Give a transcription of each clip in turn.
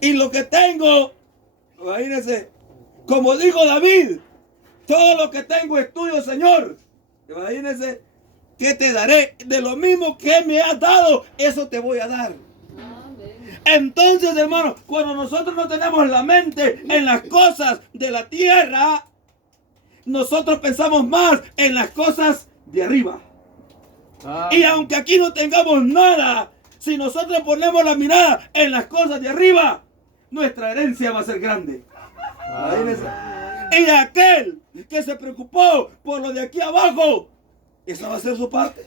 Y lo que tengo, imagínense, como dijo David, todo lo que tengo es tuyo, Señor. Imagínense, ¿qué te daré? De lo mismo que me has dado, eso te voy a dar. Entonces, hermano, cuando nosotros no tenemos la mente en las cosas de la tierra, nosotros pensamos más en las cosas de arriba. Y aunque aquí no tengamos nada, si nosotros ponemos la mirada en las cosas de arriba, nuestra herencia va a ser grande. Y aquel que se preocupó por lo de aquí abajo, esa va a ser su parte.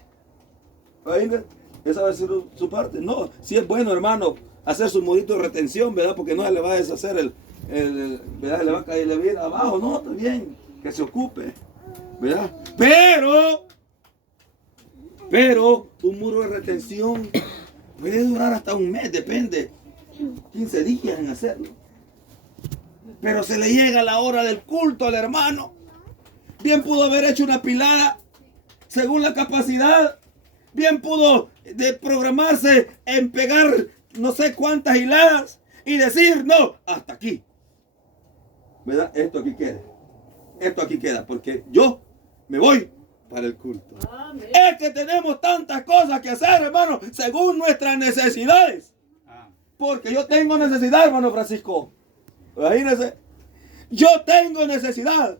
Esa va a ser su parte. No, si es bueno, hermano, hacer su murito de retención, ¿verdad? Porque no se le va a deshacer ¿verdad? Le va a caer la vida abajo. No, está bien, que se ocupe, ¿verdad? Pero un muro de retención puede durar hasta un mes, depende. 15 días en hacerlo. Pero se le llega la hora del culto al hermano. Bien pudo haber hecho una pilada según la capacidad. Bien pudo programarse en pegar no sé cuántas hiladas y decir, no, hasta aquí. ¿Verdad? Esto aquí queda, porque yo me voy para el culto. Amén. Es que tenemos tantas cosas que hacer, hermano, según nuestras necesidades. Porque yo tengo necesidad, hermano Francisco. Imagínense. Yo tengo necesidad.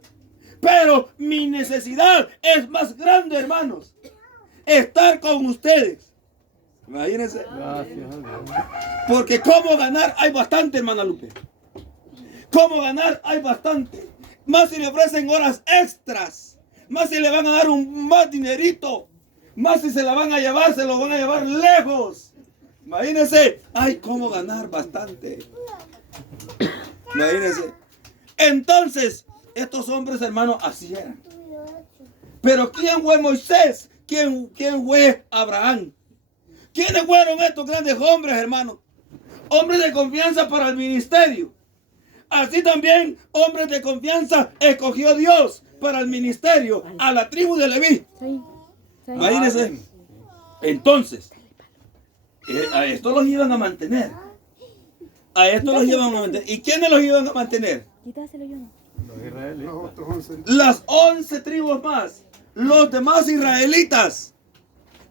Pero mi necesidad es más grande, hermanos. Estar con ustedes. Imagínense. Gracias. Porque cómo ganar hay bastante, hermana Lupe. Cómo ganar hay bastante. Más si le ofrecen horas extras. Más si le van a dar un más dinerito. Más si se la van a llevar, se lo van a llevar lejos. Imagínense. Hay cómo ganar bastante. Imagínense. Entonces, estos hombres, hermanos, así eran. Pero ¿quién fue Moisés? ¿Quién fue Abraham? ¿Quiénes fueron estos grandes hombres, hermanos? Hombres de confianza para el ministerio. Así también, hombres de confianza escogió Dios para el ministerio a la tribu de Leví. Imagínense. Entonces, a estos los iban a mantener. A estos los iban a mantener. ¿Y quiénes los iban a mantener? Las 11 tribus más. Los demás israelitas.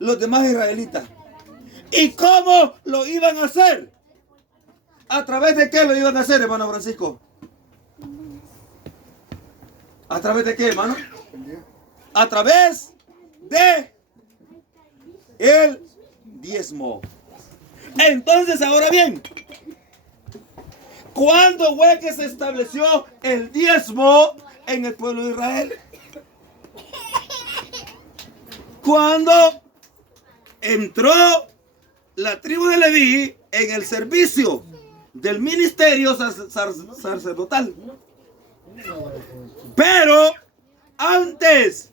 Los demás israelitas. ¿Y cómo lo iban a hacer? ¿A través de qué lo iban a hacer, hermano Francisco? ¿A través de qué, hermano? A través de el diezmo. Entonces, ahora bien, ¿cuándo fue que se estableció el diezmo en el pueblo de Israel? Cuando entró la tribu de Leví en el servicio del ministerio sacerdotal. Pero antes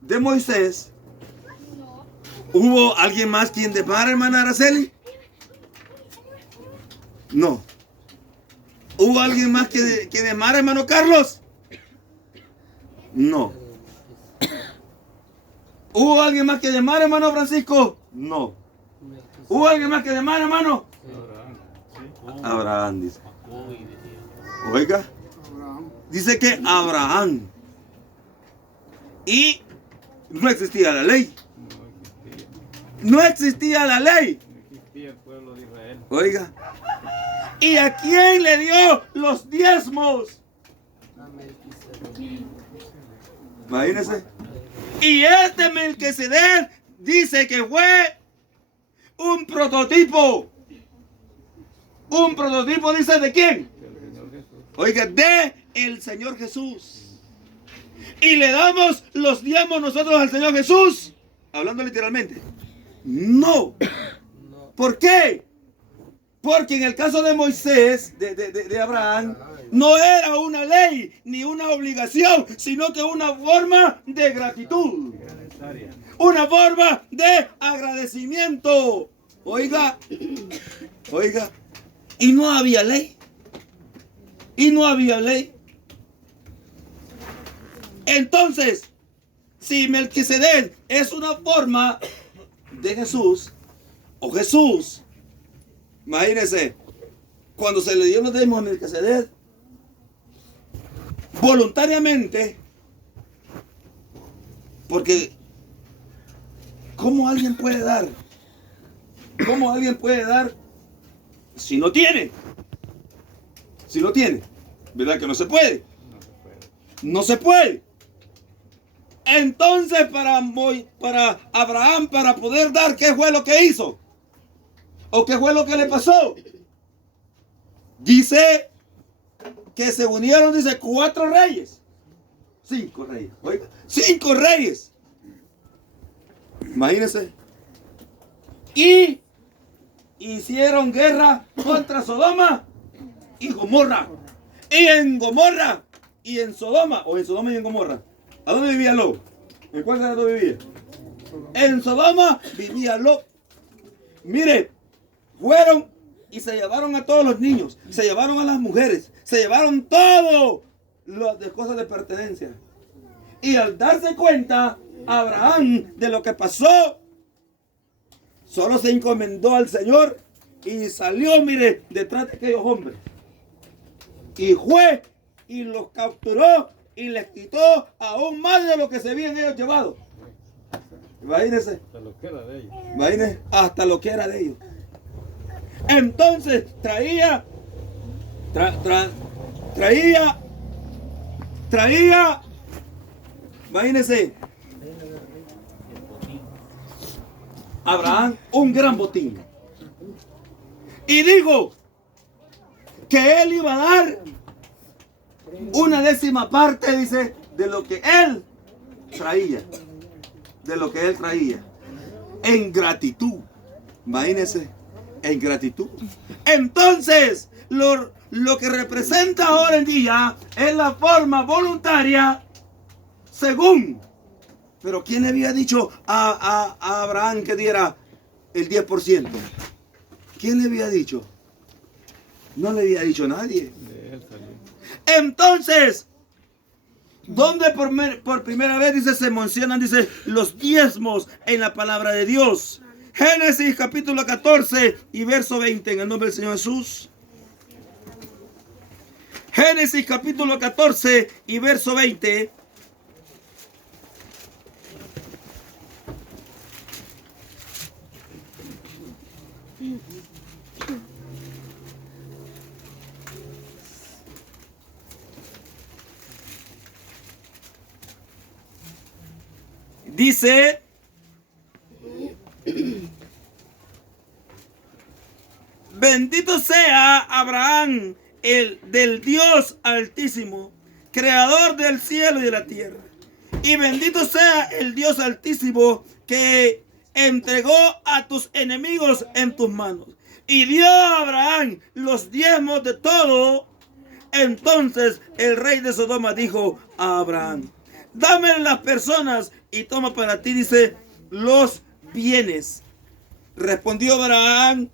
de Moisés, ¿hubo alguien más quien demara, hermana Araceli? No. ¿Hubo alguien más que demara, hermano Carlos? No. ¿Hubo alguien más que demara, hermano Francisco? No. ¿Hubo alguien más que demara, hermano? Abraham dice. Oiga. Dice que Abraham. Y no existía la ley. No existía la ley. No existía el pueblo de Israel. Oiga. ¿Y a quién le dio los diezmos? Imagínense. Y este Melquisedec dice que fue un prototipo. Un prototipo, dice, ¿de quién? Oiga, de el Señor Jesús. Y le damos los diezmos nosotros al Señor Jesús. Hablando literalmente. No. ¿Por qué? Porque en el caso de Moisés, de Abraham, no era una ley ni una obligación, sino que una forma de gratitud. Una forma de agradecimiento. Oiga, oiga. Y no había ley. Y no había ley. Entonces, si Melquisedec es una forma de Jesús, o Jesús Imagínense, cuando se le dio los diezmos a Melquisedec, voluntariamente, porque ¿cómo alguien puede dar? ¿Cómo alguien puede dar si no tiene? Si no tiene, ¿verdad que no se puede? No se puede. Entonces para Abraham, para poder dar, ¿qué fue lo que hizo? ¿O qué fue lo que le pasó? Dice que se unieron, dice, 4 reyes. 5 reyes. Oiga, 5 reyes. Imagínense. Y hicieron guerra contra Sodoma y Gomorra. Y en Gomorra y en Sodoma, o en Sodoma y en Gomorra. ¿A dónde vivía Lot? ¿En cuál de las dos vivía? En Sodoma vivía Lot. Mire, fueron y se llevaron a todos los niños, se llevaron a las mujeres, se llevaron todo lo de cosas de pertenencia. Y al darse cuenta, Abraham, de lo que pasó, solo se encomendó al Señor y salió, mire, detrás de aquellos hombres. Y fue y los capturó y les quitó aún más de lo que se habían ellos llevado. Imagínense. Hasta lo que era de ellos. Imagínense, hasta lo que era de ellos. Entonces traía, imagínense, Abraham un gran botín. Y digo que él iba a dar una 10ª parte, dice, de lo que él traía. De lo que él traía. En gratitud. Imagínense. En gratitud. Entonces, lo que representa ahora en día es la forma voluntaria según. Pero ¿quién le había dicho a Abraham que diera el 10%? ¿Quién le había dicho? No le había dicho nadie. Entonces, ¿dónde por primera vez dice, se mencionan, dice, los diezmos en la palabra de Dios? Génesis capítulo 14 y verso 20, en el nombre del Señor Jesús. Génesis capítulo 14 y verso 20. Dice, bendito sea Abraham, el del Dios Altísimo, creador del cielo y de la tierra. Y bendito sea el Dios Altísimo que entregó a tus enemigos en tus manos. Y dio a Abraham los diezmos de todo. Entonces el rey de Sodoma dijo a Abraham, dame las personas y toma para ti, dice, los bienes. Respondió Abraham,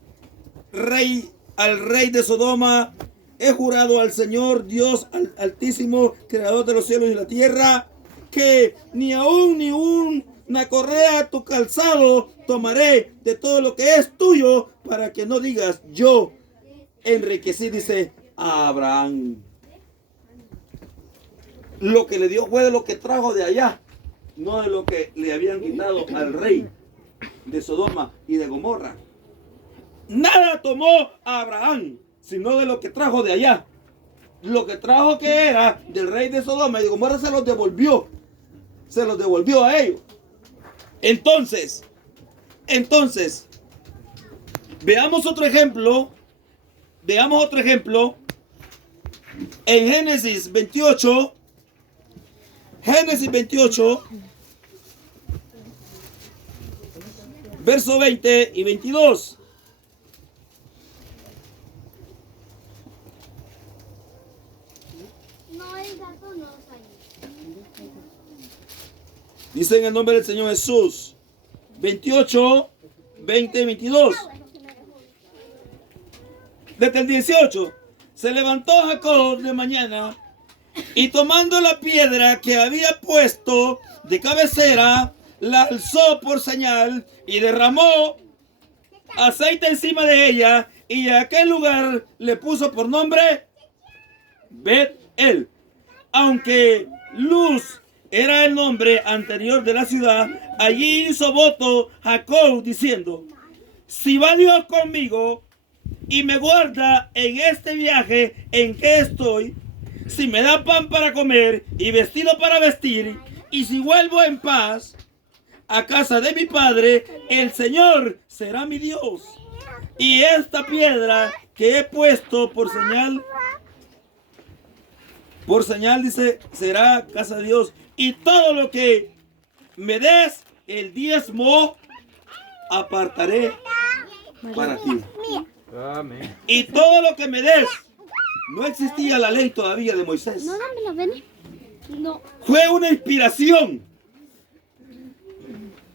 al rey de Sodoma, he jurado al Señor Dios Altísimo, creador de los cielos y la tierra, que ni aún ni una correa a tu calzado tomaré de todo lo que es tuyo, para que no digas, yo enriquecí, dice, a Abraham. Lo que le dio fue de lo que trajo de allá, no de lo que le habían quitado al rey de Sodoma y de Gomorra. Nada tomó a Abraham, sino de lo que trajo de allá. Lo que trajo que era del rey de Sodoma y de Gomorra se los devolvió. Se los devolvió a ellos. Entonces, veamos otro ejemplo. Veamos otro ejemplo. En Génesis 28. Génesis 28. Verso 20 y 22. Dice en el nombre del Señor Jesús. 28, 20 y 22. Desde el 18. Se levantó Jacob de mañana y tomando la piedra que había puesto de cabecera, la alzó por señal y derramó aceite encima de ella y a aquel lugar le puso por nombre Bet-El. Aunque Luz era el nombre anterior de la ciudad, allí hizo voto Jacob diciendo: si va Dios conmigo y me guarda en este viaje en que estoy, si me da pan para comer y vestido para vestir, y si vuelvo en paz a casa de mi padre, el Señor será mi Dios. Y esta piedra que he puesto por señal dice, será casa de Dios. Y todo lo que me des, el diezmo, apartaré para ti. Amén. Y todo lo que me des, no existía la ley todavía de Moisés. No, dámelo, ven. No. Fue una inspiración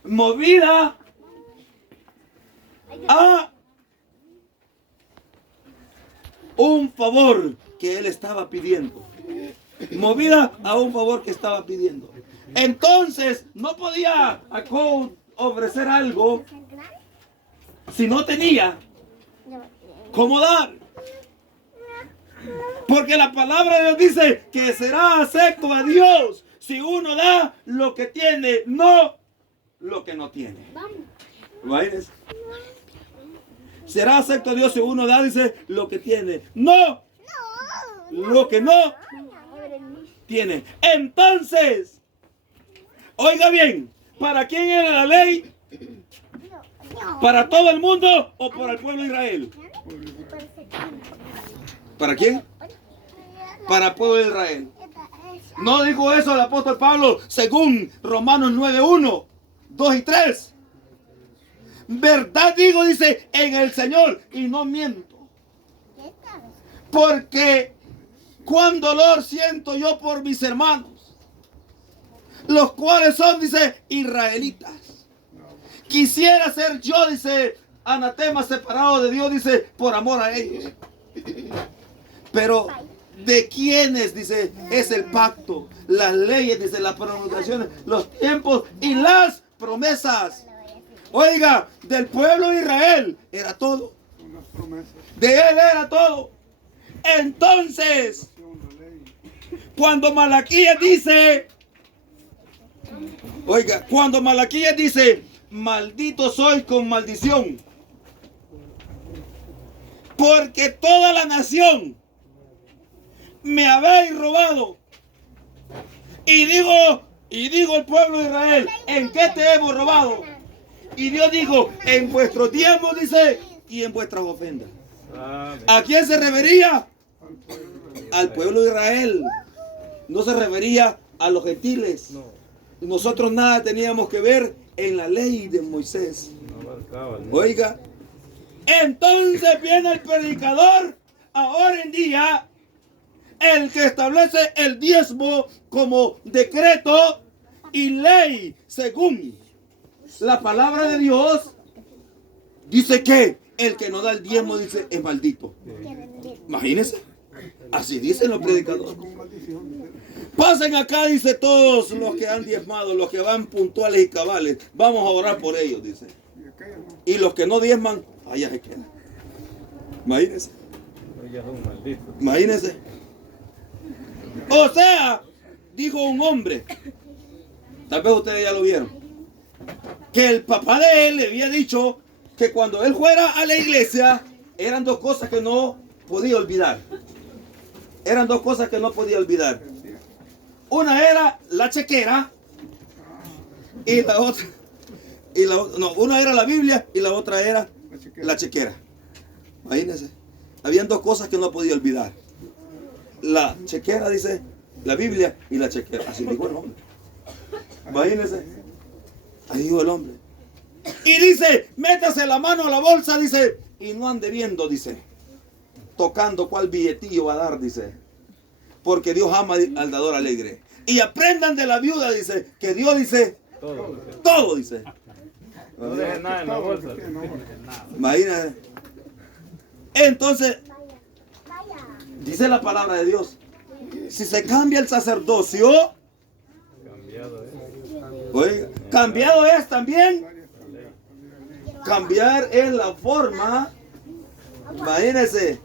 movida a un favor que él estaba pidiendo. Movida a un favor que estaba pidiendo. Entonces no podía Jacob ofrecer algo si no tenía cómo dar. Porque la palabra de Dios dice que será acepto a Dios si uno da lo que tiene, no lo que no tiene. ¿Ves? Será acepto a Dios si uno da, dice, lo que tiene, no lo que no tiene. Entonces, oiga bien, ¿para quién era la ley? ¿Para todo el mundo o para el pueblo de Israel? ¿Para quién? Para el pueblo de Israel. No dijo eso el apóstol Pablo según Romanos 9:1, 2 y 3. Verdad digo, dice, en el Señor, y no miento. Porque cuán dolor siento yo por mis hermanos, los cuales son, dice, israelitas. Quisiera ser yo, dice, anatema, separado de Dios, dice, por amor a ellos. Pero ¿de quiénes, dice, es el pacto? Las leyes, dice, las promulgaciones, los tiempos y las promesas. Oiga, del pueblo de Israel era todo. De él era todo. Entonces, cuando Malaquías dice, oiga, cuando Malaquías dice, maldito soy con maldición, porque toda la nación me habéis robado. Y digo el pueblo de Israel, ¿en qué te hemos robado? Y Dios dijo, en vuestros diezmos, dice, y en vuestras ofrendas. ¿A quién se refería? Al pueblo de Israel. No se refería a los gentiles. Nosotros nada teníamos que ver en la ley de Moisés. Oiga, entonces viene el predicador ahora en día, el que establece el diezmo como decreto y ley según la palabra de Dios. Dice que el que no da el diezmo, dice, es maldito. Imagínense, así dicen los predicadores. Pasen acá, dice, todos los que han diezmado, los que van puntuales y cabales, vamos a orar por ellos, dice. Y los que no diezman, allá se quedan. Imagínense. Imagínense. O sea, dijo un hombre, tal vez ustedes ya lo vieron, que el papá de él le había dicho que cuando él fuera a la iglesia, eran dos cosas que no podía olvidar. Eran dos cosas que no podía olvidar. Una era la chequera y la otra, no, una era la Biblia y la otra era la chequera. Imagínense, habían dos cosas que no podía olvidar. La chequera, dice, la Biblia y la chequera. Así dijo el hombre. Imagínense, ahí dijo el hombre. Y dice, métase la mano a la bolsa, dice, y no ande viendo, dice, tocando cuál billetillo va a dar, dice, porque Dios ama al dador alegre. Y aprendan de la viuda, dice, que Dios dice, todo dice. No dejes nada en la bolsa. Imagínate. Entonces, dice la palabra de Dios, si se cambia el sacerdocio, oiga, cambiado es también. Cambiar es la forma Imagínense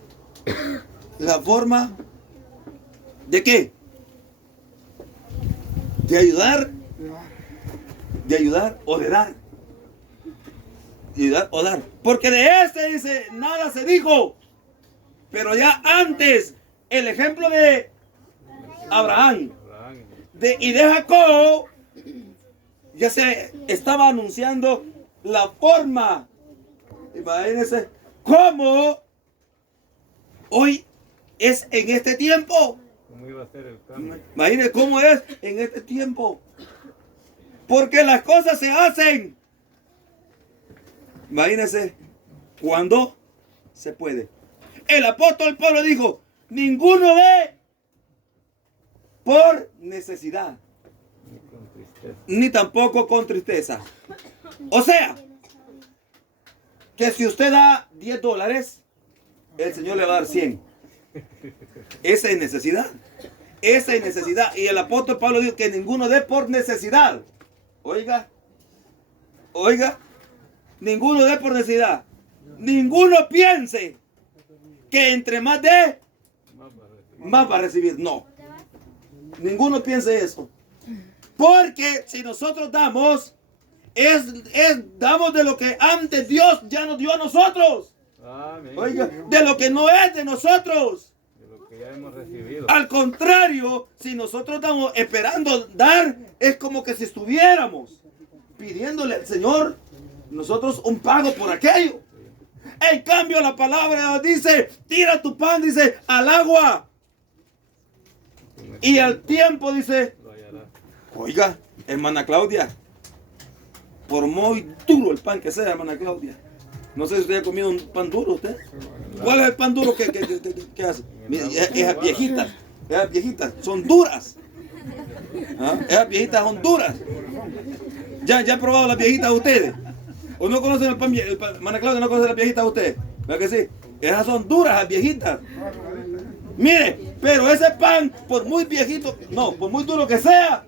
la forma de qué? De ayudar o de dar. De ayudar o dar. Porque de este dice, nada se dijo. Pero ya antes, el ejemplo de Abraham y de Jacob, ya se estaba anunciando la forma. Imagínense cómo hoy es en este tiempo. ¿Cómo iba a ser el cambio? Imagínense cómo es en este tiempo. Porque las cosas se hacen. Imagínense cuando se puede. El apóstol Pablo dijo, ninguno ve por necesidad, Ni con tristeza. ni tampoco con tristeza. O sea, que si usted da $10, el Señor le va a dar 100. Esa es necesidad. Esa es necesidad. Y el apóstol Pablo dijo que ninguno dé por necesidad. Oiga, ninguno dé por necesidad. Ninguno piense que entre más dé, más va a recibir. No. Ninguno piense eso. Porque si nosotros damos, damos de lo que antes Dios ya nos dio a nosotros. Amén. Oiga, de lo que no es de nosotros. De lo que ya hemos recibido. Al contrario, si nosotros estamos esperando dar, es como que si estuviéramos pidiéndole al Señor nosotros un pago por aquello. En cambio, la palabra dice, tira tu pan, dice, al agua. Y al tiempo dice, Lo hallará. oiga, hermana Claudia, por muy duro el pan que sea, hermana Claudia. No sé si usted ha comido un pan duro, usted. ¿Cuál es el pan duro que hace? Mira, esas viejitas son duras. ¿Ah? Esas viejitas son duras. ¿Ya han probado las viejitas ustedes? ¿O no conocen el pan? Hermana Claudia, ¿no conocen las viejitas ustedes? ¿Verdad que sí? Esas son duras, las viejitas. Mire, pero ese pan, por muy viejito, no, por muy duro que sea,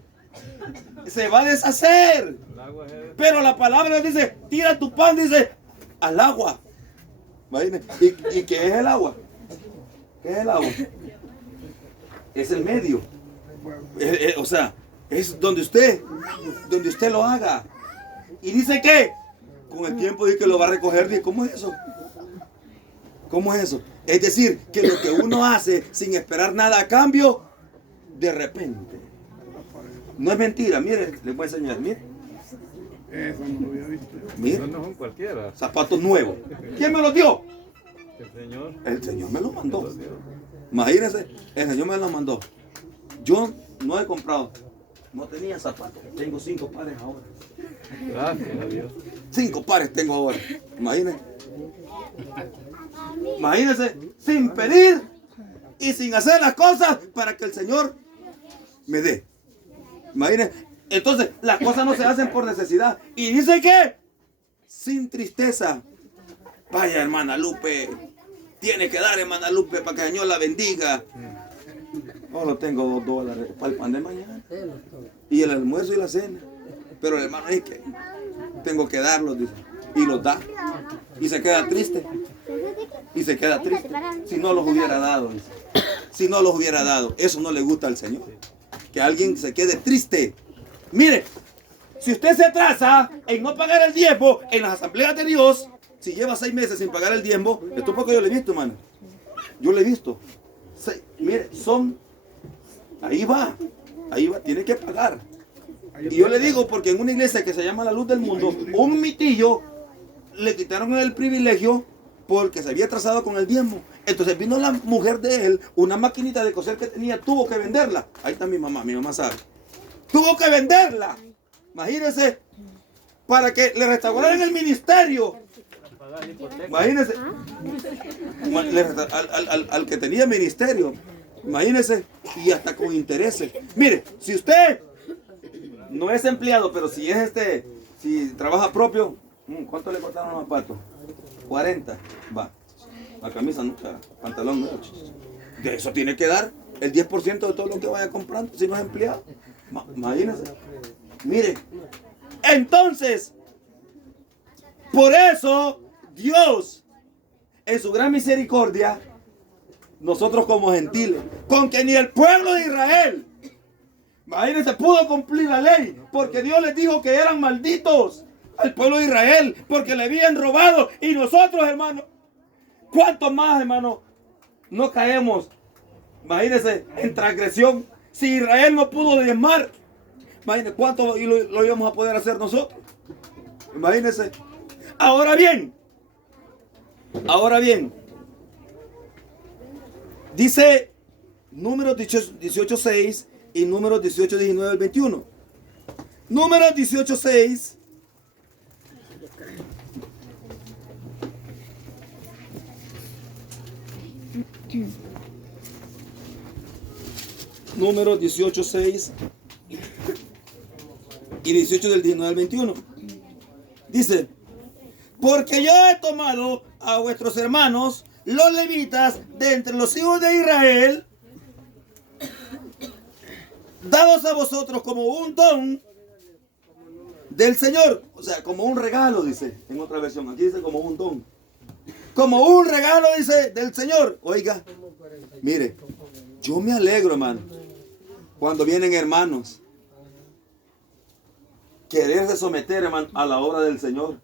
se va a deshacer. El agua es Pero la palabra dice, tira tu pan, dice, al agua. Imagínate. ¿Y qué es el agua? ¿Qué es el agua? Es el medio. O sea, es donde usted lo haga. Y dice que con el tiempo dice que lo va a recoger. Dice, ¿cómo es eso? ¿Cómo es eso? Es decir, que lo que uno hace sin esperar nada a cambio, de repente. No es mentira, mire, les voy a enseñar, mire. Eso no lo había visto. Mire, Eso no son cualquiera. zapatos nuevos. ¿Quién me los dio? El Señor. El Señor me los mandó. Los dio. Imagínense, el Señor me los mandó. Yo no he comprado. No tenía zapatos. Tengo 5 pares ahora. Gracias a Dios. 5 pares tengo ahora. Imagínense. Imagínense, sin pedir y sin hacer las cosas para que el Señor me dé. Imagínense. Entonces, las cosas no se hacen por necesidad. Y dice que sin tristeza. Vaya, hermana Lupe. Tiene que dar, hermana Lupe, para que el Señor la bendiga. Solo tengo $2 para el pan de mañana. Y el almuerzo y la cena. Pero el hermano es que tengo que darlos, dice. Y los da. Y se queda triste. Y se queda triste. Si no los hubiera dado, dice. Si no los hubiera dado. Eso no le gusta al Señor. Que alguien se quede triste. Mire, si usted se atrasa en no pagar el diezmo en las asambleas de Dios, si lleva 6 meses sin pagar el diezmo, esto es porque yo lo he visto, hermano. Yo lo he visto. Mire, ahí va, tiene que pagar. Y yo le digo porque en una iglesia que se llama La Luz del Mundo, un mitillo le quitaron el privilegio porque se había atrasado con el diezmo. Entonces vino la mujer de él, una maquinita de coser que tenía, tuvo que venderla. Ahí está mi mamá sabe. Tuvo que venderla. Imagínense, para que le restauraran el ministerio. Imagínense, al que tenía ministerio. Imagínense, y hasta con intereses. Mire, si usted no es empleado, pero si es si trabaja propio, ¿cuánto le costaron los zapatos? 40, va. La camisa no, pantalón no. De eso tiene que dar el 10% de todo lo que vaya comprando, si no es empleado. Imagínense. Mire, entonces, por eso Dios en su gran misericordia, nosotros como gentiles, con que ni el pueblo de Israel, imagínense, pudo cumplir la ley, porque Dios les dijo que eran malditos al pueblo de Israel, porque le habían robado. Y nosotros, hermanos, ¿cuánto más, hermanos, no caemos, imagínense, en transgresión? Si Israel no pudo diezmar, imagínense cuánto lo íbamos a poder hacer nosotros. Imagínense. Ahora bien, dice Números 18:6 y Números 18:19 al 21. Números 18:6. Números 18:6 y 18 del 19 al 21. Dice: porque yo he tomado a vuestros hermanos, los levitas, de entre los hijos de Israel, dados a vosotros como un don del Señor. O sea, como un regalo, dice en otra versión. Aquí dice como un don. Como un regalo, dice, del Señor. Oiga, mire, yo me alegro, hermano, cuando vienen hermanos quererse someter, hermano, a la obra del Señor.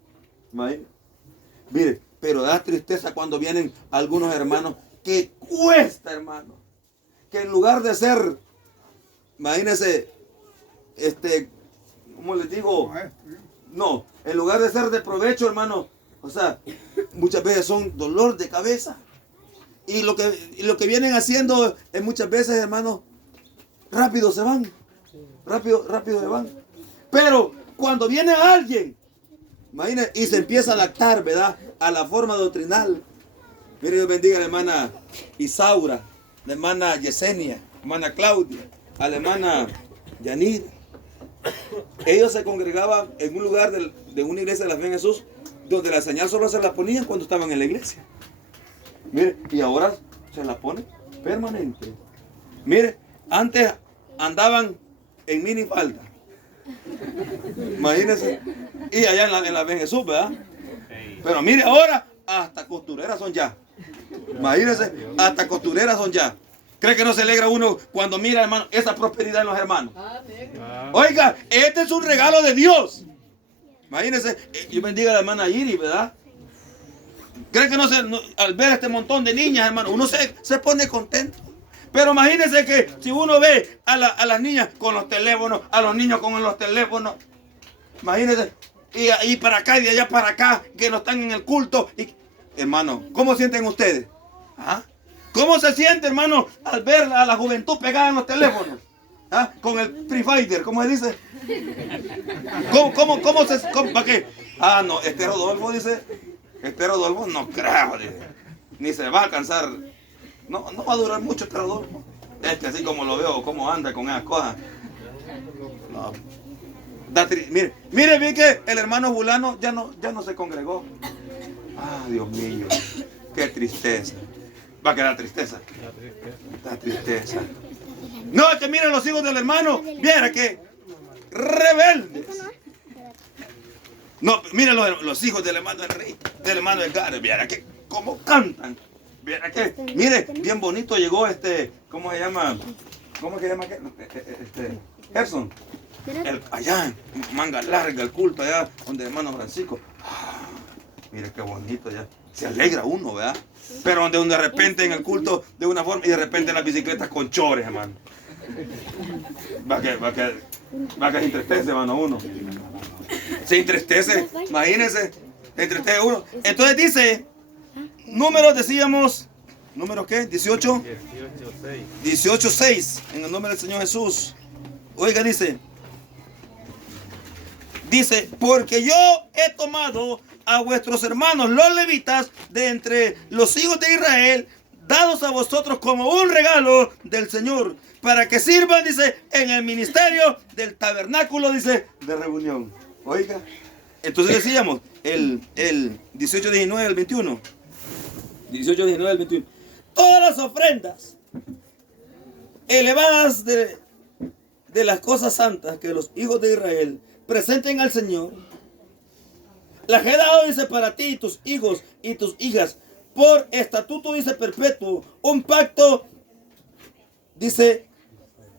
Imagínate. Mire, pero da tristeza cuando vienen algunos hermanos que cuesta, hermano, que en lugar de ser, imagínense, ¿cómo les digo? No, en lugar de ser de provecho, hermano, o sea, muchas veces son dolor de cabeza. Y lo que vienen haciendo es muchas veces, hermano, rápido se van. Rápido se van. Pero cuando viene alguien, imagínense, y se empieza a lactar, ¿verdad?, a la forma doctrinal. Mire, Dios bendiga a la hermana Isaura, la hermana Yesenia, la hermana Claudia, a la hermana Yanira. Ellos se congregaban en un lugar de una iglesia de la fe en Jesús, donde la señal solo se la ponían cuando estaban en la iglesia. Mire, y ahora se la ponen permanente. Mire, antes andaban en minifalda. Imagínense. Y allá en la fe en Jesús, ¿verdad? Pero mire, ahora hasta costureras son ya. Imagínense, hasta costureras son ya. ¿Cree que no se alegra uno cuando mira, hermano, esa prosperidad en los hermanos? Oiga, este es un regalo de Dios. Imagínense, yo bendiga a la hermana Iris, ¿verdad? ¿Cree que al ver este montón de niñas, hermano, uno se pone contento? Pero imagínense que si uno ve a las niñas con los teléfonos, a los niños con los teléfonos, imagínense, y ahí para acá y de allá para acá, que no están en el culto. Y, hermano, ¿cómo sienten ustedes? ¿Ah? ¿Cómo se siente, hermano, al ver a la juventud pegada en los teléfonos? ¿Ah? Con el Free Fighter, ¿cómo se dice? ¿Para qué? Ah, no, Rodolfo dice, Rodolfo no creo, dice, ni se va a alcanzar, no va a durar mucho Rodolfo. Es que así como lo veo, cómo anda con esas cosas. No. Mire, vi que el hermano Fulano ya no se congregó. Ah, Dios mío, qué tristeza. Va a quedar tristeza. La tristeza. No, es que miren los hijos del hermano, viera que rebeldes. No, miren los hijos del hermano del rey, del hermano del Gare, viera que cómo cantan. Viera que, mire, bien bonito llegó ¿cómo se llama? ¿Cómo se llama? Gerson. Allá, en manga larga, el culto allá, donde el hermano Francisco. Ah, mire qué bonito ya. Se alegra uno, ¿verdad? Pero donde de repente en el culto de una forma y de repente en las bicicletas con chores, hermano. Va que se entristece, hermano, uno. Se entristece, imagínense, se entristece uno. Entonces dice, números decíamos, ¿números qué? 18. 18:6, en el nombre del Señor Jesús. Oiga, dice, porque yo he tomado a vuestros hermanos los levitas de entre los hijos de Israel, dados a vosotros como un regalo del Señor, para que sirvan, dice, en el ministerio del tabernáculo, dice, de reunión. Oiga, entonces decíamos, el 18, 19 al 21. 18, 19 al 21. Todas las ofrendas elevadas de las cosas santas que los hijos de Israel presenten al Señor, las he dado, dice, para ti y tus hijos y tus hijas, por estatuto, dice, perpetuo, un pacto, dice,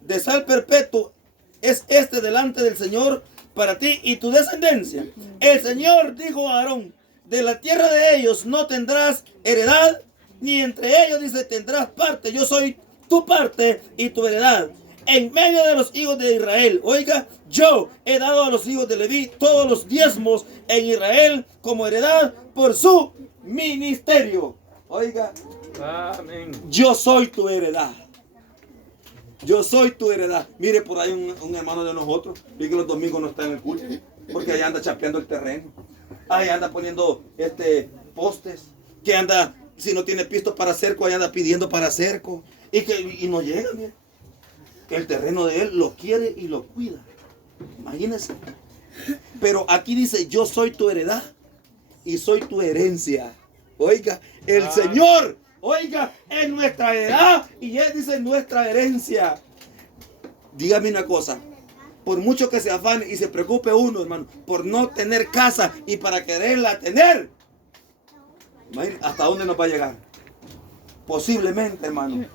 de sal perpetuo es este delante del Señor para ti y tu descendencia. El Señor dijo a Aarón, de la tierra de ellos no tendrás heredad, ni entre ellos, dice, tendrás parte. Yo soy tu parte y tu heredad. En medio de los hijos de Israel, oiga, yo he dado a los hijos de Leví todos los diezmos en Israel como heredad por su ministerio. Oiga, Amén. yo soy tu heredad. Yo soy tu heredad. Mire, por ahí un hermano de nosotros, vi que los domingos no está en el culto, porque allá anda chapeando el terreno. Ahí anda poniendo postes, que anda, si no tiene pisto para cerco, ahí anda pidiendo para cerco. Y no llega, mire. El terreno de él lo quiere y lo cuida. Imagínense. Pero aquí dice, yo soy tu heredad y soy tu herencia. Oiga, el Señor, oiga, es nuestra heredad y Él dice nuestra herencia. Dígame una cosa, por mucho que se afane y se preocupe uno, hermano, por no tener casa y para quererla tener, imagínate, ¿hasta dónde nos va a llegar? Posiblemente, hermano,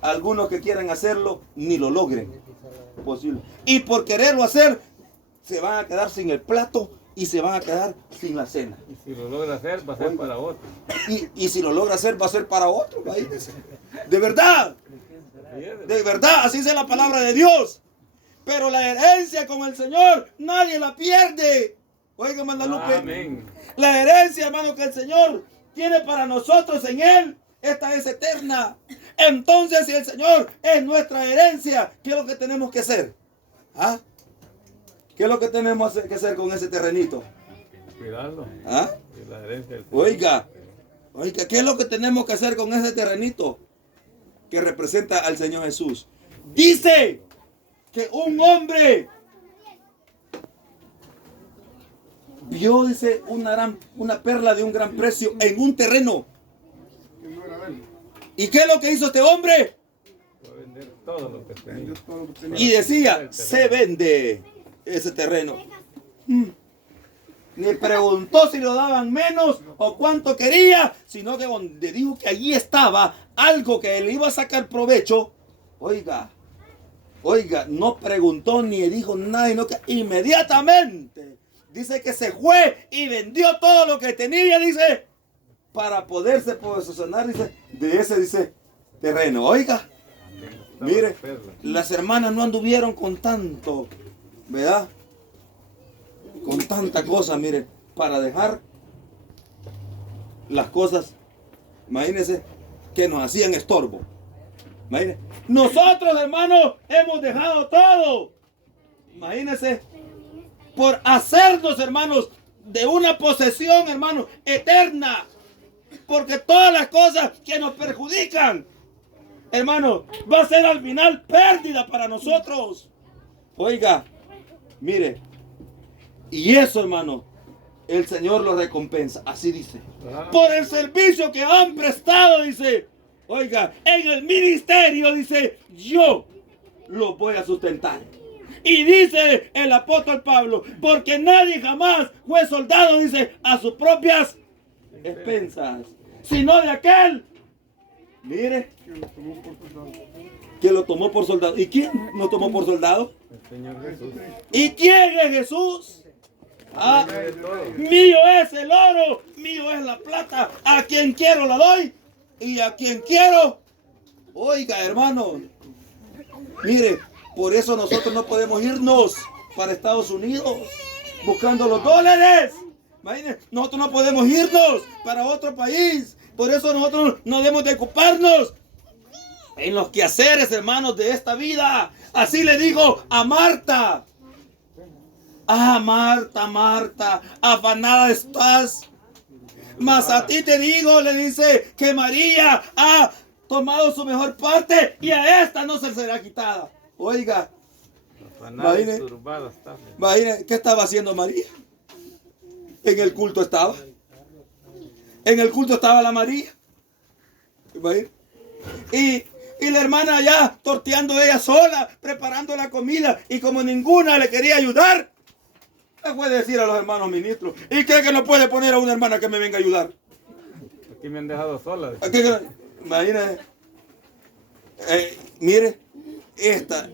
algunos que quieran hacerlo ni lo logren. Posible. Y por quererlo hacer, se van a quedar sin el plato y se van a quedar sin la cena. Y si lo logra hacer, va a ser para otro. Y si lo logra hacer, va a ser para otro. Imagínense. De verdad, así es la palabra de Dios. Pero la herencia con el Señor, nadie la pierde. Oiga, Mandalupe. Amén. La herencia, hermano, que el Señor tiene para nosotros en Él, esta es eterna. Entonces, si el Señor es nuestra herencia, ¿qué es lo que tenemos que hacer? ¿Ah? ¿Qué es lo que tenemos que hacer con ese terrenito? Cuidarlo. ¿Ah? Y la herencia del Señor. Oiga, ¿qué es lo que tenemos que hacer con ese terrenito que representa al Señor Jesús? Dice que un hombre vio, dice, una perla de un gran precio en un terreno. Que no era de él. ¿Y qué es lo que hizo este hombre? Fue a vender todo lo que tenía. Vendió todo lo que tenía. Y decía, se vende ese terreno. Ni preguntó si lo daban menos o cuánto quería, sino que donde dijo que allí estaba algo que le iba a sacar provecho, oiga, no preguntó ni dijo nada, sino que inmediatamente dice que se fue y vendió todo lo que tenía, dice, para poderse posesionar, dice, de ese, dice, terreno. Oiga, mire, las hermanas no anduvieron con tanto, ¿verdad? Con tanta cosa, mire, para dejar las cosas, imagínense, que nos hacían estorbo. Imagínense, nosotros, hermanos, hemos dejado todo. Imagínense, por hacernos, hermanos, de una posesión, hermanos, eterna. Porque todas las cosas que nos perjudican, hermanos, va a ser al final pérdida para nosotros. Oiga, mire, y eso, hermano, el Señor lo recompensa. Así dice. Por el servicio que han prestado, dice. Oiga, en el ministerio, dice, yo lo voy a sustentar. Y dice el apóstol Pablo, porque nadie jamás fue soldado, dice, a sus propias expensas, sino de aquel, mire, que lo tomó por soldado. ¿Y quién lo tomó por soldado? El Señor Jesús. ¿Y quién es Jesús? Ah, mío es el oro, mío es la plata. A quien quiero la doy y a quien quiero. Oiga, hermano, mire, por eso nosotros no podemos irnos para Estados Unidos buscando los dólares. Imagínense, nosotros no podemos irnos para otro país. Por eso nosotros no debemos de ocuparnos en los quehaceres, hermanos, de esta vida. Así le digo a Marta. Ah, Marta, Marta, afanada estás. Mas a ti te digo, le dice, que María ha tomado su mejor parte y a esta no se será quitada. Oiga, imagínate, ¿qué estaba haciendo María? En el culto estaba. En el culto estaba la María. Imagínate. Y la hermana allá torteando ella sola, preparando la comida. Y como ninguna le quería ayudar, le puede decir a los hermanos ministros, ¿y cree que no puede poner a una hermana que me venga a ayudar? Aquí me han dejado sola. Aquí, imagínese. Mire, esta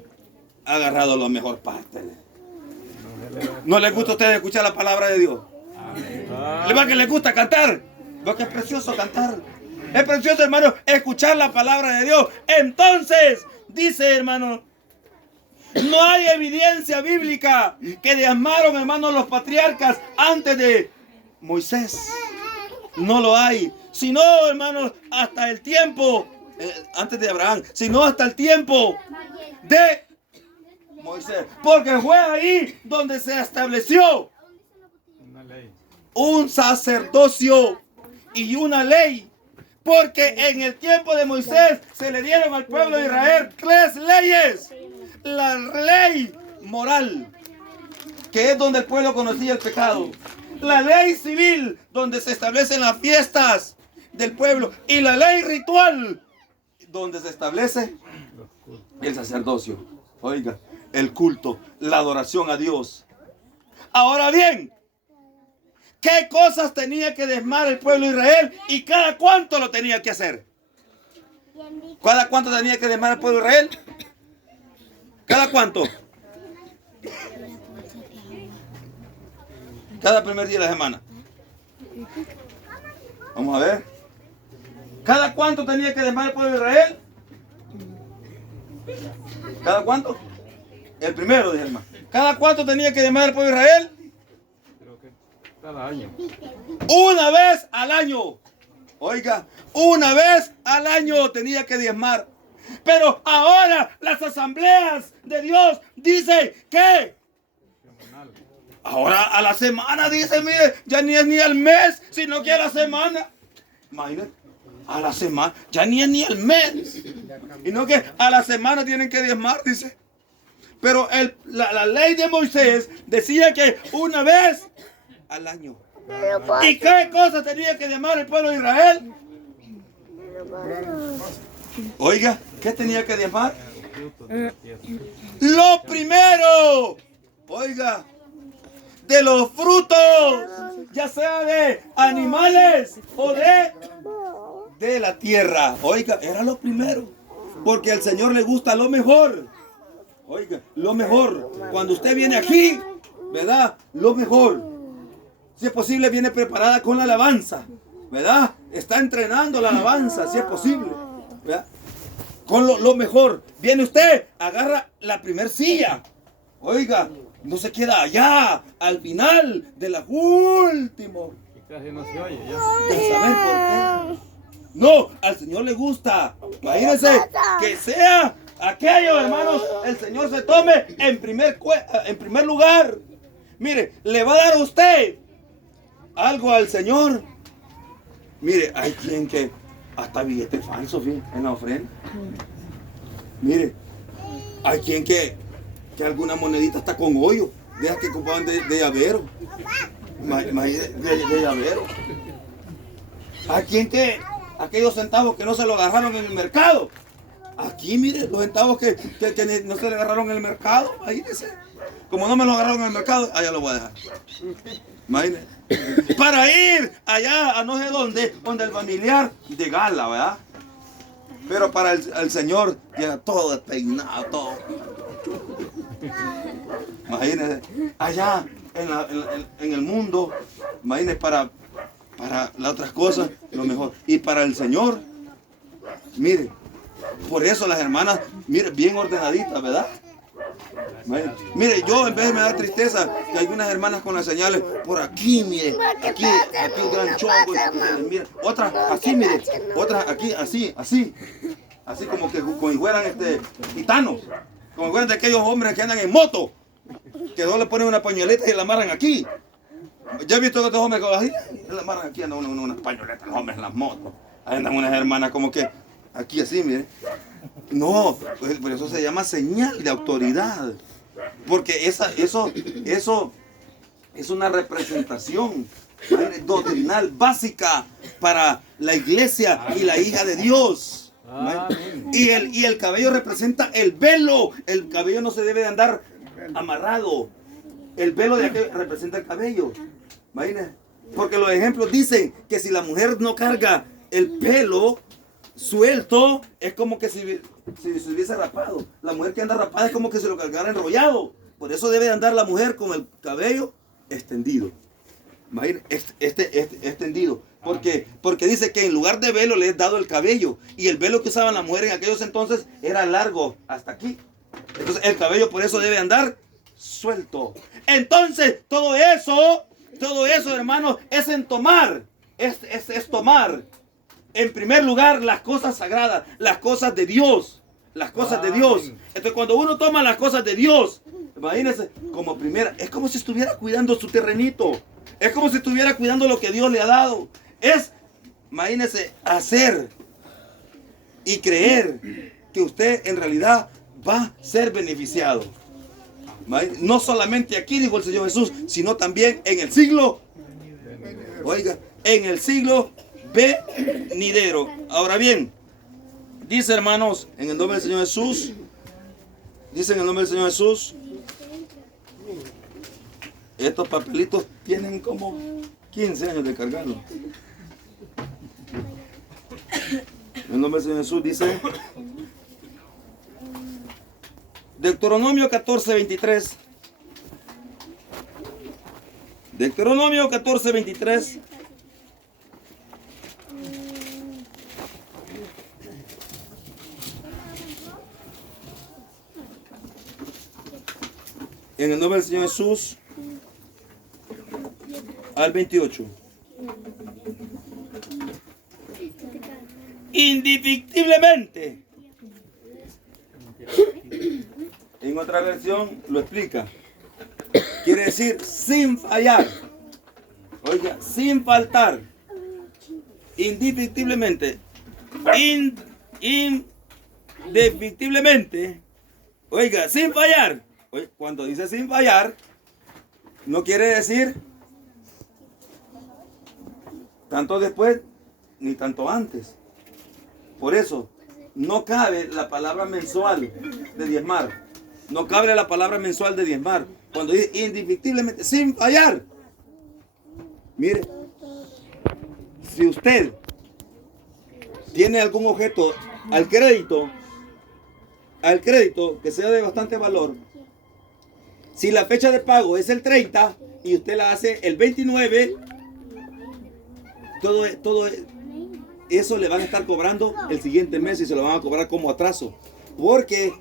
ha agarrado la mejor parte. ¿No les gusta a ustedes escuchar la palabra de Dios? ¿Le va que les gusta cantar? ¿Va que es precioso cantar? Es precioso, hermano, escuchar la palabra de Dios. Entonces, dice, hermano, no hay evidencia bíblica que diezmaron, hermano, los patriarcas antes de Moisés. No lo hay. Sino, hermanos, hasta el tiempo, antes de Abraham, sino hasta el tiempo de Moisés. Porque fue ahí donde se estableció Una ley. un sacerdocio y una ley. Porque en el tiempo de Moisés se le dieron al pueblo de Israel 3 leyes. La ley moral, que es donde el pueblo conocía el pecado. La ley civil, donde se establecen las fiestas del pueblo. Y la ley ritual, donde se establece el sacerdocio. Oiga, el culto, la adoración a Dios. Ahora bien, ¿qué cosas tenía que diezmar el pueblo de Israel y cada cuánto lo tenía que hacer? ¿Cada cuánto tenía que diezmar el pueblo de Israel? ¿Cada cuánto? Cada primer día de la semana. Vamos a ver. ¿Cada cuánto tenía que diezmar el pueblo de Israel? ¿Cada cuánto? El primero, dije hermano. ¿Cada cuánto tenía que diezmar el pueblo de Israel? Creo que cada año. Una vez al año. Oiga, una vez al año tenía que diezmar. Pero ahora las asambleas de Dios dicen que Semanal. ahora a la semana dice, mire, ya ni es ni al mes, sino que a la semana. Imagínate, a la semana, ya ni es ni al mes. Y no que a la semana tienen que diezmar, dice. Pero la ley de Moisés decía que una vez al año. ¿Y qué cosa tenía que diezmar el pueblo de Israel? Oiga, ¿qué tenía que diezmar? Frutos de la tierra. Lo primero, oiga, de los frutos, ya sea de animales o de la tierra. Oiga, era lo primero, porque al Señor le gusta lo mejor. Oiga, lo mejor. Cuando usted viene aquí, ¿verdad? Lo mejor. Si es posible, viene preparada con la alabanza, ¿verdad? Está entrenando la alabanza, si es posible, ¿verdad? Con lo mejor. Viene usted, agarra la primer silla. Oiga, no se queda allá, al final de la última. Y casi no se oye ya. ¿Ya saben por qué? No, al Señor le gusta. Imagínense que sea aquello, hermanos, el Señor se tome en primer lugar. Mire, le va a dar a usted algo al Señor. Mire, hay quien que hasta billete falso, fíjate, en la ofrenda. Mire, hay quien que alguna monedita está con hoyo. Deja que ocupaban de llavero. De llavero. Hay quien que aquellos centavos que no se lo agarraron en el mercado. Aquí, mire, los centavos que no se le agarraron en el mercado. Imagínense. Como no me lo agarraron en el mercado, allá lo voy a dejar. Imagínense. Para ir allá a no sé dónde, donde el familiar de gala, ¿verdad? Pero para el Señor llega todo despeinado, todo. Imagínense, allá en el mundo, imagínense para las otras cosas, lo mejor. Y para el Señor, mire, por eso las hermanas, mire, bien ordenaditas, ¿verdad? Mire, yo en vez me da tristeza que algunas hermanas con las señales por aquí, mire, aquí un gran chongo, mire, otras así, mire, otras aquí, así como si fueran gitanos, como si fueran de aquellos hombres que andan en moto, que no le ponen una pañoleta y la amarran aquí. Ya he visto que estos hombres que así, la amarran aquí, andan unas pañoletas, los hombres en las motos, ahí andan unas hermanas como que aquí así, mire. No, pues por eso se llama señal de autoridad. Porque eso es una representación doctrinal básica para la iglesia y la hija de Dios. Y el cabello representa el velo. El cabello no se debe de andar amarrado. El velo de aquel representa el cabello. Imagínense. Porque los ejemplos dicen que si la mujer no carga el pelo suelto es como que si se hubiese rapado. La mujer que anda rapada es como que se lo cargara enrollado. Por eso debe andar la mujer con el cabello extendido. Extendido. Porque dice que en lugar de velo le es dado el cabello. Y el velo que usaban las mujeres en aquellos entonces era largo hasta aquí. Entonces el cabello por eso debe andar suelto. Entonces todo eso, hermanos, es en tomar. Es tomar. En primer lugar, las cosas sagradas, las cosas de Dios. Las cosas de Dios. Entonces cuando uno toma las cosas de Dios, imagínense, como primera, es como si estuviera cuidando su terrenito. Es como si estuviera cuidando lo que Dios le ha dado. Imagínense, hacer y creer que usted en realidad va a ser beneficiado. No solamente aquí, dijo el Señor Jesús, sino también en el siglo, oiga, en el siglo venidero. Ahora bien, dice, hermanos, en el nombre del Señor Jesús, dice en el nombre del Señor Jesús, estos papelitos tienen como 15 años de cargarlo. En el nombre del Señor Jesús dice, Deuteronomio 14:23. Deuteronomio 14:23. En el nombre del Señor Jesús, al 28. Indefectiblemente. En otra versión lo explica. Quiere decir sin fallar. Oiga, sin faltar. Indefectiblemente. Indefectiblemente. Oiga, sin fallar. Oiga, cuando dice sin fallar, no quiere decir tanto después ni tanto antes. Por eso, no cabe la palabra mensual de diezmar. No cabe la palabra mensual de diezmar. Cuando dice indefectiblemente, sin fallar. Mire, si usted tiene algún objeto al crédito que sea de bastante valor, si la fecha de pago es el 30 y usted la hace el 29, todo eso le van a estar cobrando el siguiente mes y se lo van a cobrar como atraso. Porque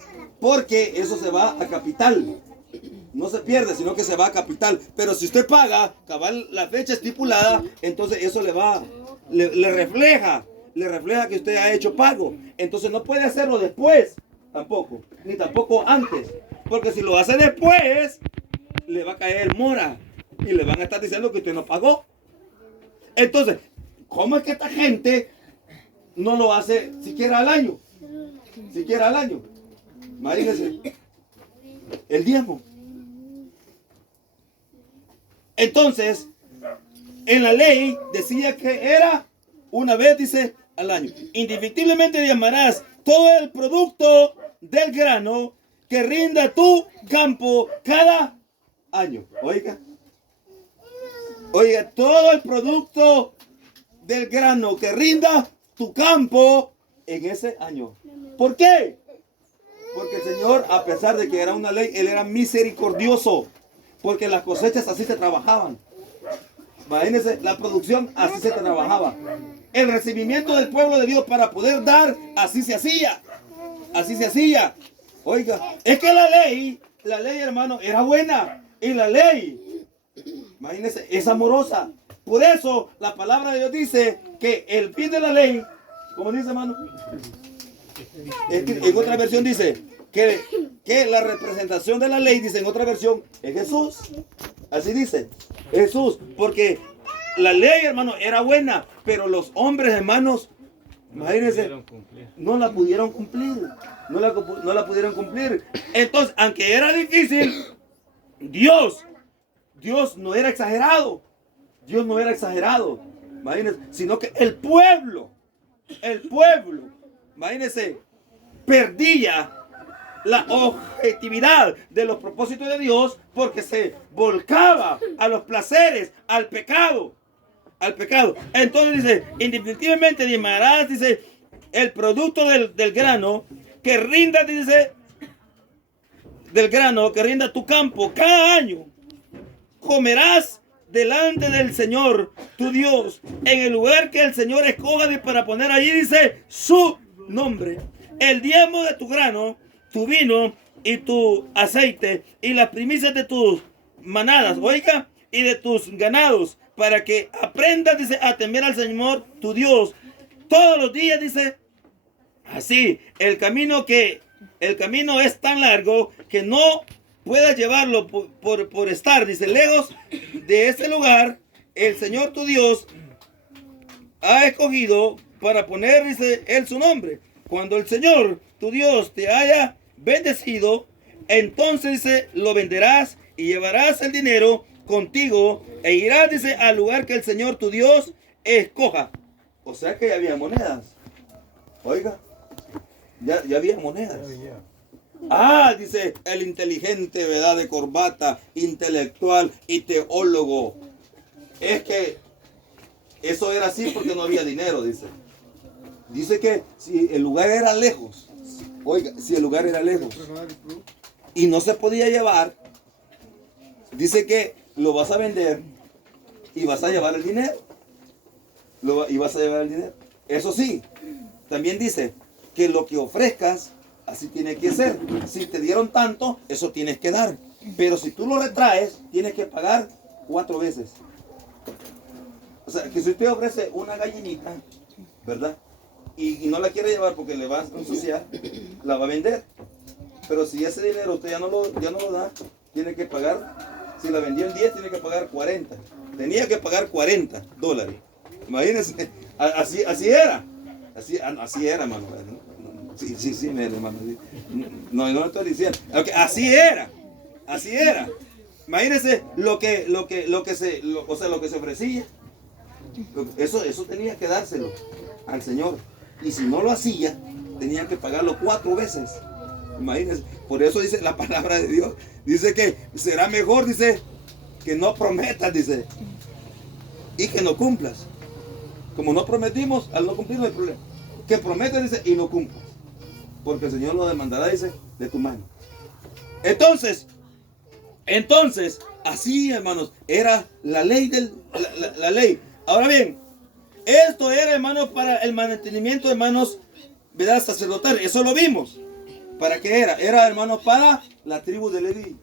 eso se va a capital. No se pierde, sino que se va a capital. Pero si usted paga cabal la fecha estipulada, entonces eso le refleja que usted ha hecho pago. Entonces no puede hacerlo después tampoco, ni tampoco antes. Porque si lo hace después, le va a caer mora y le van a estar diciendo que usted no pagó. Entonces, ¿cómo es que esta gente no lo hace siquiera al año? Siquiera al año. Imagínense, el diezmo. Entonces, en la ley decía que era una vez, dice, al año. Indefectiblemente diezmarás todo el producto del grano que rinda tu campo cada año. Oiga, todo el producto del grano que rinda tu campo en ese año. ¿Por qué? Porque el Señor, a pesar de que era una ley, Él era misericordioso. Porque las cosechas así se trabajaban. Imagínense, la producción así se trabajaba. El recibimiento del pueblo de Dios para poder dar, así se hacía. Así se hacía. Oiga, es que la ley, hermano, era buena. Y la ley, imagínense, es amorosa. Por eso la palabra de Dios dice que el fin de la ley, ¿cómo dice, hermano? En otra versión dice que la representación de la ley, dice en otra versión, es Jesús. Así dice, Jesús. Porque la ley, hermano, era buena, pero los hombres, hermanos, imagínense, no la pudieron cumplir. No la pudieron cumplir. Entonces, aunque era difícil, Dios no era exagerado. Dios no era exagerado. Imagínense, sino que el pueblo, imagínense, perdía la objetividad de los propósitos de Dios porque se volcaba a los placeres, al pecado. al pecado. Entonces dice, indefinitivamente diezmarás, dice, el producto del grano que rinda, dice, del grano que rinda tu campo cada año. Comerás delante del Señor, tu Dios, en el lugar que el Señor escoja para poner allí, dice, su nombre. El diezmo de tu grano, tu vino y tu aceite y las primicias de tus manadas, oiga, y de tus ganados, para que aprendas, dice, a temer al Señor, tu Dios, todos los días, dice, así, el camino es tan largo que no puedas llevarlo por estar, dice, lejos de ese lugar. El Señor tu Dios ha escogido para poner, dice, él su nombre. Cuando el Señor tu Dios te haya bendecido, entonces, dice, lo venderás y llevarás el dinero contigo e irás, dice, al lugar que el Señor tu Dios escoja. O sea que ya había monedas. Oiga, ya había monedas. Ah, dice el inteligente, ¿verdad? De corbata, intelectual y teólogo. Es que eso era así porque no había dinero, dice. Dice que si el lugar era lejos, oiga, si el lugar era lejos y no se podía llevar, dice que lo vas a vender y vas a llevar el dinero. Y vas a llevar el dinero. Eso sí, también dice que lo que ofrezcas, así tiene que ser. Si te dieron tanto, eso tienes que dar. Pero si tú lo retraes, tienes que pagar 4 veces. O sea, que si usted ofrece una gallinita, ¿verdad? Y no la quiere llevar porque le va a ensuciar, la va a vender. Pero si ese dinero usted ya no lo da, tiene que pagar. Si la vendió en 10, tiene que pagar 40. Tenía que pagar $40. Imagínense, así era. Así era, hermano. Sí, hermano. No estoy diciendo. Okay, así era. Imagínense lo que se ofrecía. Eso tenía que dárselo al Señor. Y si no lo hacía, tenía que pagarlo 4 veces. Imagínense. Por eso dice la palabra de Dios. Dice que será mejor, dice, que no prometas, dice, y que no cumplas. Como no prometimos, al no cumplir no hay problema. Que prometes, dice, y no cumplas. Porque el Señor lo demandará, dice, de tu mano. Entonces, así, hermanos, era la ley la ley. Ahora bien, esto era, hermanos, para el mantenimiento, hermanos, ¿verdad? Sacerdotal. Eso lo vimos. ¿Para qué era? Era, hermanos, para la tribu de Leví.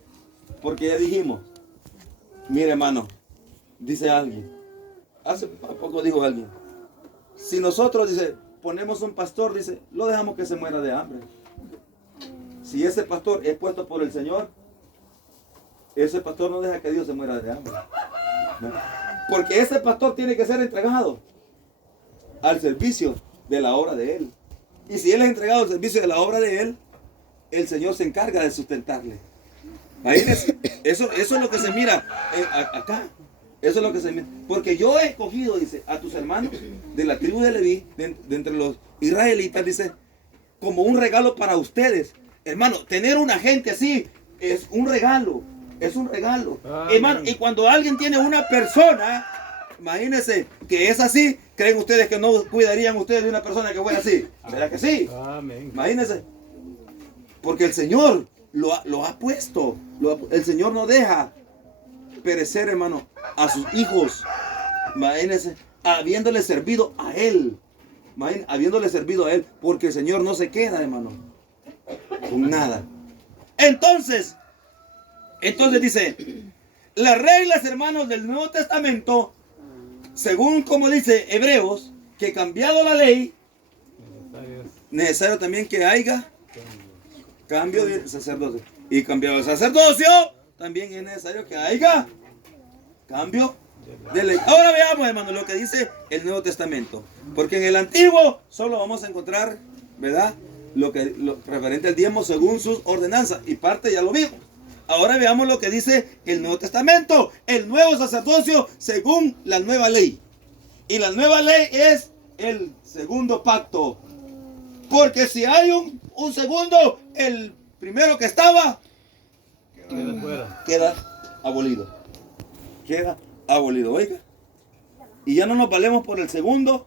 Porque ya dijimos, mire, hermano, dice alguien, hace poco dijo alguien, si nosotros, dice, ponemos un pastor, dice, lo dejamos que se muera de hambre. Si ese pastor es puesto por el Señor, ese pastor no deja que Dios se muera de hambre. No. Porque ese pastor tiene que ser entregado al servicio de la obra de Él. Y si Él es entregado al servicio de la obra de Él, el Señor se encarga de sustentarle. Imagínense, eso es lo que se mira acá. Eso es lo que se mira. Porque yo he escogido, dice, a tus hermanos de la tribu de Leví, de entre los israelitas, dice, como un regalo para ustedes. Hermano, tener una gente así es un regalo. Es un regalo. Hermano, y cuando alguien tiene una persona, imagínense que es así, ¿creen ustedes que no cuidarían ustedes de una persona que fuera así? ¿Verdad que sí? Amén. Imagínense. Porque el Señor lo ha puesto. El Señor no deja perecer, hermano, a sus hijos. Imagínense, habiéndole servido a Él. Habiéndole servido a Él. Porque el Señor no se queda, hermano, con nada. Entonces dice, las reglas, hermanos, del Nuevo Testamento, según como dice Hebreos, que cambiado la ley, necesario también que haya cambio de sacerdocio. Y cambiado el sacerdocio, también es necesario que haya cambio de ley. Ahora veamos, hermano, lo que dice el Nuevo Testamento. Porque en el Antiguo solo vamos a encontrar, ¿verdad?, lo referente al diezmo según sus ordenanzas. Y parte ya lo vimos. Ahora veamos lo que dice el Nuevo Testamento. El nuevo sacerdocio según la nueva ley. Y la nueva ley es el segundo pacto. Porque si hay un segundo, el primero que estaba queda abolido. Queda abolido, oiga. Y ya no nos valemos por el segundo,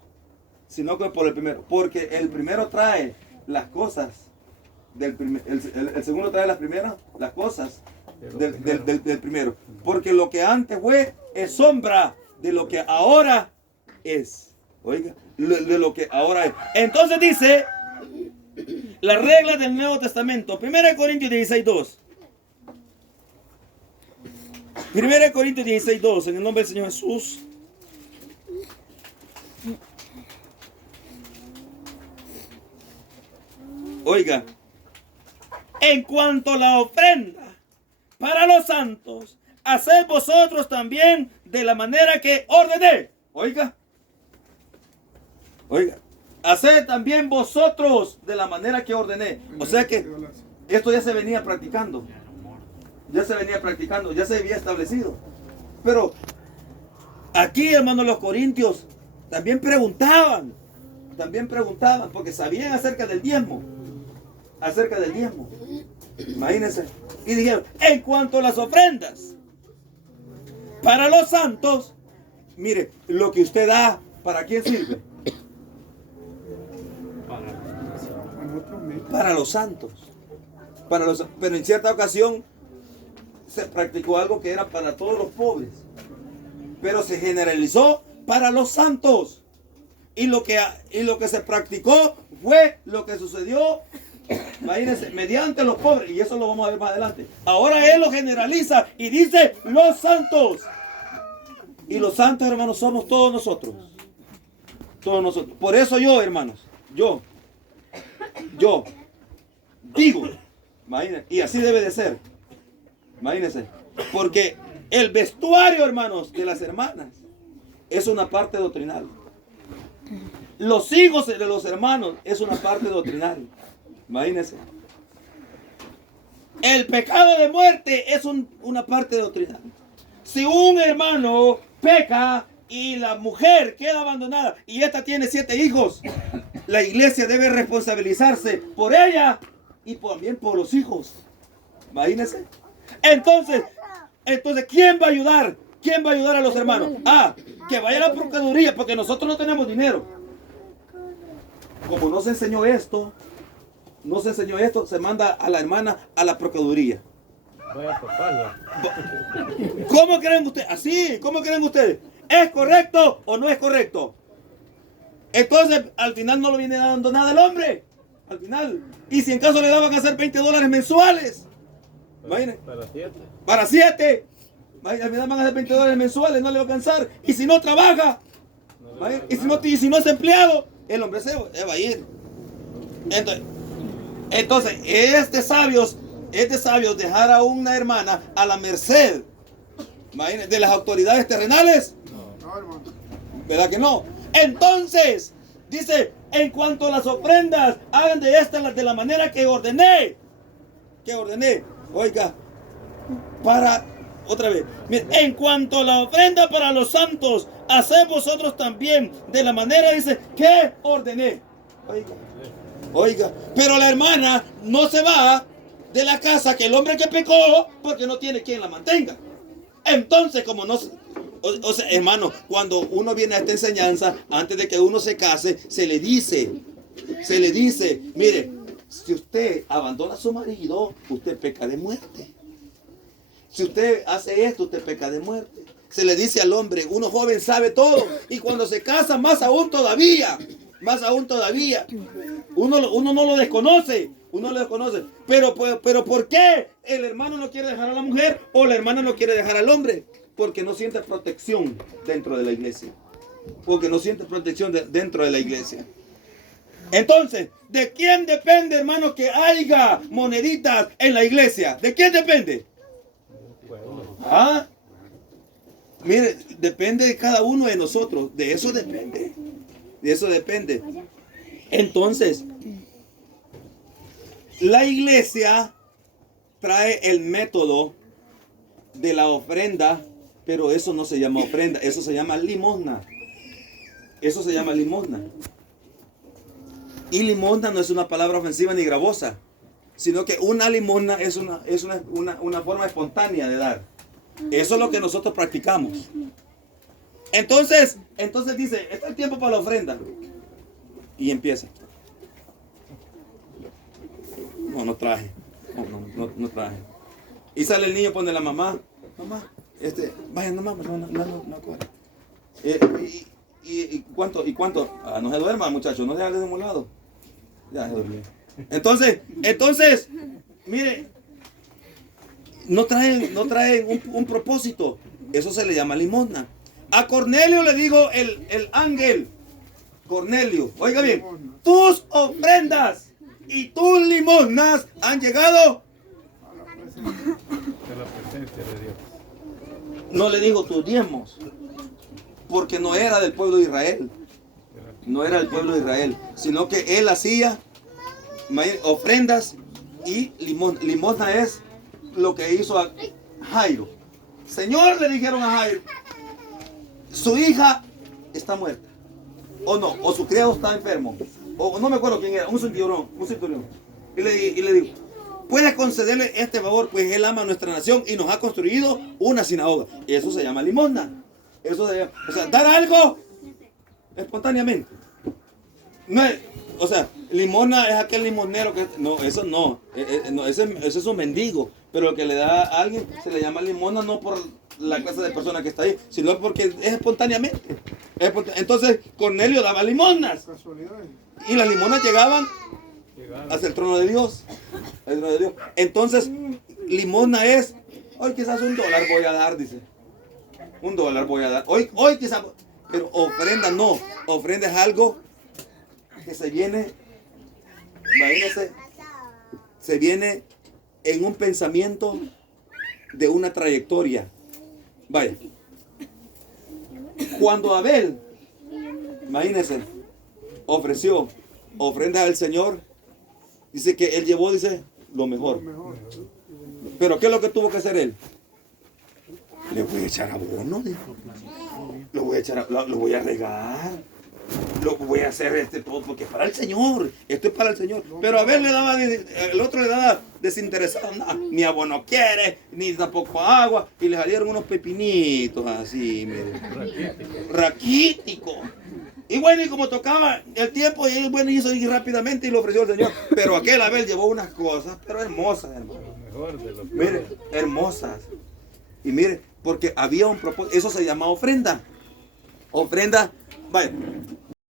sino que por el primero. Porque el primero trae las cosas del primer, el segundo trae las primeras, las cosas del primero. Porque lo que antes fue es sombra de lo que ahora es. Oiga, de lo que ahora es. Entonces dice las reglas del Nuevo Testamento. 1 Corintios 16:2. 1 Corintios 16:2. En el nombre del Señor Jesús. Oiga, en cuanto a la ofrenda para los santos, haced vosotros también de la manera que ordené. Oiga, haced también vosotros de la manera que ordené. O sea que esto ya se venía practicando. Ya se había establecido. Pero aquí, hermanos, los corintios también preguntaban, porque sabían acerca del diezmo. Imagínense. Y dijeron, en cuanto a las ofrendas para los santos, mire, lo que usted da, ¿para quién sirve? Para los santos. Pero en cierta ocasión se practicó algo que era para todos los pobres. Pero se generalizó para los santos. Y lo que se practicó fue lo que sucedió, imagínense, mediante los pobres. Y eso lo vamos a ver más adelante. Ahora él lo generaliza y dice los santos. Y los santos, hermanos, somos todos nosotros. Todos nosotros. Por eso yo, hermanos, yo digo, imagínense, y así debe de ser. Imagínense, porque el vestuario, hermanos, de las hermanas es una parte doctrinal. Los hijos de los hermanos es una parte doctrinal. Imagínense. El pecado de muerte es una parte doctrinal. Si un hermano peca y la mujer queda abandonada y esta tiene 7 hijos, la iglesia debe responsabilizarse por ella y también por los hijos. Imagínense. Entonces, ¿quién va a ayudar? ¿Quién va a ayudar a los hermanos? Que vaya a la procuraduría, porque nosotros no tenemos dinero. Como no se enseñó esto, se manda a la hermana a la procuraduría. Vaya a toparla. ¿Cómo creen ustedes? Así, ¿cómo creen ustedes? ¿Es correcto o no es correcto? Entonces, al final no le viene dando nada al hombre. Al final. Y si en caso le daban a hacer $20 mensuales. Imagínense. Para 7. Al final van a hacer $20 mensuales, no le va a alcanzar. Y si no trabaja, y si no es empleado, el hombre se va a ir. Entonces, es de sabios dejar a una hermana a la merced, imagínense, de las autoridades terrenales. No, hermano. ¿Verdad que no? Entonces, dice, en cuanto a las ofrendas, hagan de estas de la manera que ordené. Oiga, otra vez. En cuanto a la ofrenda para los santos, haced vosotros también de la manera, dice, que ordené. Oiga, pero la hermana no se va de la casa que el hombre que pecó porque no tiene quien la mantenga. Entonces, como no... O sea, hermano, cuando uno viene a esta enseñanza, antes de que uno se case, se le dice, mire, si usted abandona a su marido, usted peca de muerte. Si usted hace esto, usted peca de muerte. Se le dice al hombre, uno joven sabe todo, y cuando se casa, más aún todavía. Uno no lo desconoce. Pero ¿por qué el hermano no quiere dejar a la mujer o la hermana no quiere dejar al hombre? Porque no siente protección dentro de la iglesia. Entonces, ¿de quién depende, hermano, que haya moneditas en la iglesia? ¿De quién depende? Mire, depende de cada uno de nosotros. De eso depende. Entonces, la iglesia trae el método de la ofrenda, pero eso no se llama ofrenda, eso se llama limosna. Y limosna no es una palabra ofensiva ni gravosa, sino que una limosna es una forma espontánea de dar. Eso es lo que nosotros practicamos. Entonces dice, está el tiempo para la ofrenda. Y empieza. No traje. No traje. Y sale el niño, pone la mamá. Mamá, vaya nomás, no corre. ¿Y cuánto? No se duerma, muchachos, no se haga de un lado. Ya se durmió. Entonces, mire, no traen un propósito. Eso se le llama limosna. A Cornelio le dijo el ángel, Cornelio, oiga bien, tus ofrendas y tus limosnas han llegado De la presencia de Dios. No le dijo tus diezmos, porque no era del pueblo de Israel. No era del pueblo de Israel, sino que él hacía ofrendas y limosna. Limosna es lo que hizo a Jairo. Señor, le dijeron a Jairo, su hija está muerta. O no, o su criado está enfermo. O no me acuerdo quién era, un centurión. Y le digo, puedes concederle este favor, pues él ama a nuestra nación y nos ha construido una sinagoga. Y eso se llama limosna. O sea, dar algo espontáneamente. No es, o sea, limosna es aquel limonero que... No, eso no. Ese es un mendigo. Pero lo que le da a alguien se le llama limosna no por la clase de persona que está ahí, sino porque es espontáneamente. Entonces, Cornelio daba limosnas. Y las limonas llegaban hacia el trono de Dios. Entonces, limosna es, hoy quizás $1 voy a dar, dice. $1 voy a dar. Hoy quizás, pero ofrenda no. Ofrenda es algo que se viene, imagínense, se viene en un pensamiento de una trayectoria. Vaya. Cuando Abel, imagínense, ofreció ofrenda al Señor, dice que él llevó, dice, lo mejor. Pero ¿qué es lo que tuvo que hacer él? Le voy a echar abono, dijo. Lo voy a regar. Lo voy a hacer todo porque es para el Señor. Esto es para el Señor. Pero a ver, el otro le daba desinteresado. Nada, ni abono quiere, ni tampoco agua. Y le salieron unos pepinitos así, mire. Raquítico. Y bueno, y como tocaba el tiempo, y él bueno hizo ir rápidamente y lo ofreció al Señor. Pero aquel Abel llevó unas cosas, pero hermosas, hermano. Mire, hermosas. Y mire, porque había un propósito. Eso se llama ofrenda. Ofrenda. Vaya,